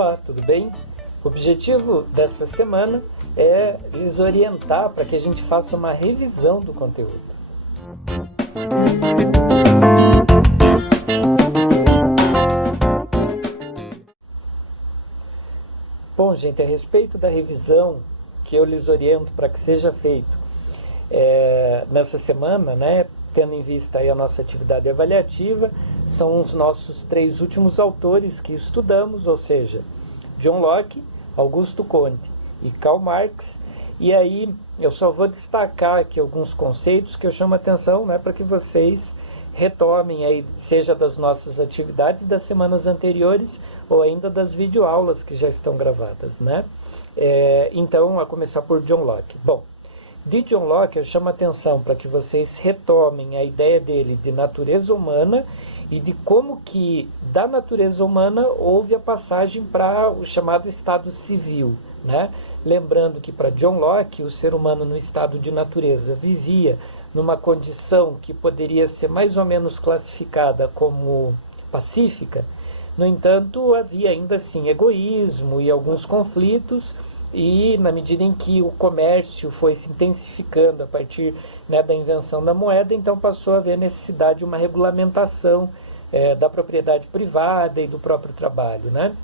Olá, tudo bem? O objetivo dessa semana é lhes orientar para que a gente faça uma revisão do conteúdo. Bom, gente, a respeito da revisão que eu lhes oriento para que seja feito nessa semana, né, tendo em vista aí a nossa atividade avaliativa, são os nossos 3 últimos autores que estudamos, ou seja, John Locke, Augusto Comte e Karl Marx. E aí eu só vou destacar aqui alguns conceitos que eu chamo a atenção, né, para que vocês retomem aí, seja das nossas atividades das semanas anteriores ou ainda das videoaulas que já estão gravadas, né? Então, a começar por John Locke. Bom, de John Locke eu chamo a atenção para que vocês retomem a ideia dele de natureza humana e de como que da natureza humana houve a passagem para o chamado estado civil, né? Lembrando que para John Locke o ser humano no estado de natureza vivia numa condição que poderia ser mais ou menos classificada como pacífica. No entanto, havia ainda assim egoísmo e alguns conflitos, e na medida em que o comércio foi se intensificando a partir, né, da invenção da moeda, então passou a haver necessidade de uma regulamentação da propriedade privada e do próprio trabalho, né?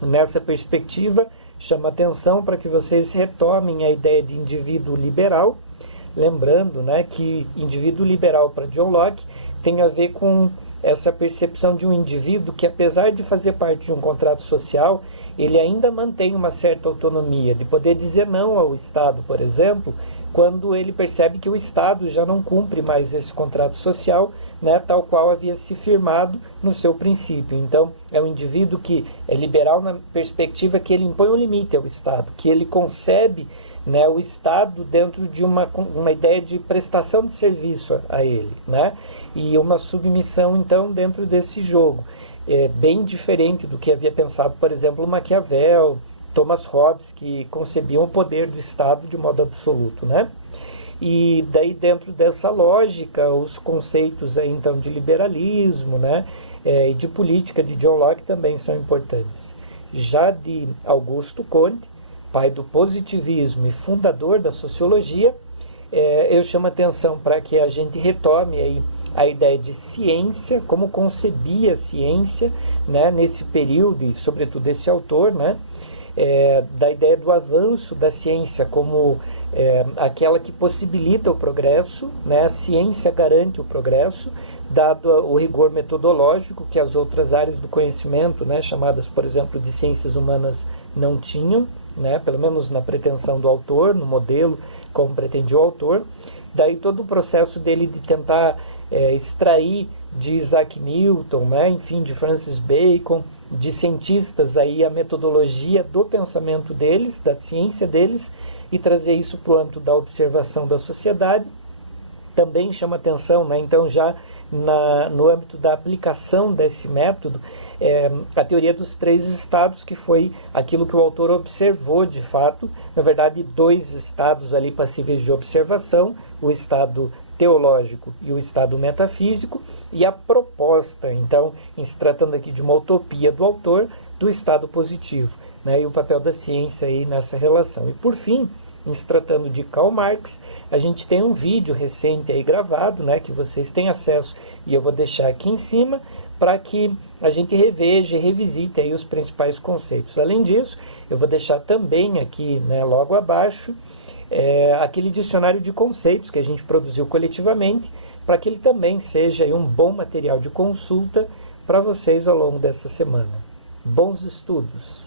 Nessa perspectiva, chama atenção para que vocês retomem a ideia de indivíduo liberal, lembrando, né, que indivíduo liberal para John Locke tem a ver com essa percepção de um indivíduo que, apesar de fazer parte de um contrato social, ele ainda mantém uma certa autonomia, de poder dizer não ao Estado, por exemplo, quando ele percebe que o Estado já não cumpre mais esse contrato social, né, tal qual havia se firmado no seu princípio. Então, é um indivíduo que é liberal na perspectiva que ele impõe um limite ao Estado, que ele concebe, né, o Estado dentro de uma ideia de prestação de serviço a ele, né, e uma submissão, então, dentro desse jogo. É bem diferente do que havia pensado, por exemplo, Maquiavel, Thomas Hobbes, que concebiam o poder do Estado de modo absoluto, né? E daí, dentro dessa lógica, os conceitos aí, então, de liberalismo, né, e de política de John Locke também são importantes. Já de Augusto Comte, pai do positivismo e fundador da sociologia, eu chamo a atenção para que a gente retome aí a ideia de ciência, como concebia a ciência, né, nesse período, e sobretudo esse autor, né, da ideia do avanço da ciência como aquela que possibilita o progresso, né, a ciência garante o progresso, dado o rigor metodológico que as outras áreas do conhecimento, né, chamadas, por exemplo, de ciências humanas, não tinham, né, pelo menos na pretensão do autor, no modelo como pretendia o autor. Daí todo o processo dele de tentar extrair de Isaac Newton, né, enfim, de Francis Bacon, de cientistas aí a metodologia do pensamento deles, da ciência deles, e trazer isso para o âmbito da observação da sociedade. Também chama atenção, né, então já no âmbito da aplicação desse método, a teoria dos 3 estados, que foi aquilo que o autor observou de fato, na verdade 2 estados ali passíveis de observação, o estado teológico e o estado metafísico, e a proposta, então, em se tratando aqui de uma utopia do autor, do estado positivo, né, e o papel da ciência aí nessa relação. E por fim, em se tratando de Karl Marx, a gente tem um vídeo recente aí gravado, né, que vocês têm acesso, e eu vou deixar aqui em cima, para que a gente reveja e revisite aí os principais conceitos. Além disso, eu vou deixar também aqui, né, logo abaixo, aquele dicionário de conceitos que a gente produziu coletivamente, para que ele também seja aí um bom material de consulta para vocês ao longo dessa semana. Bons estudos!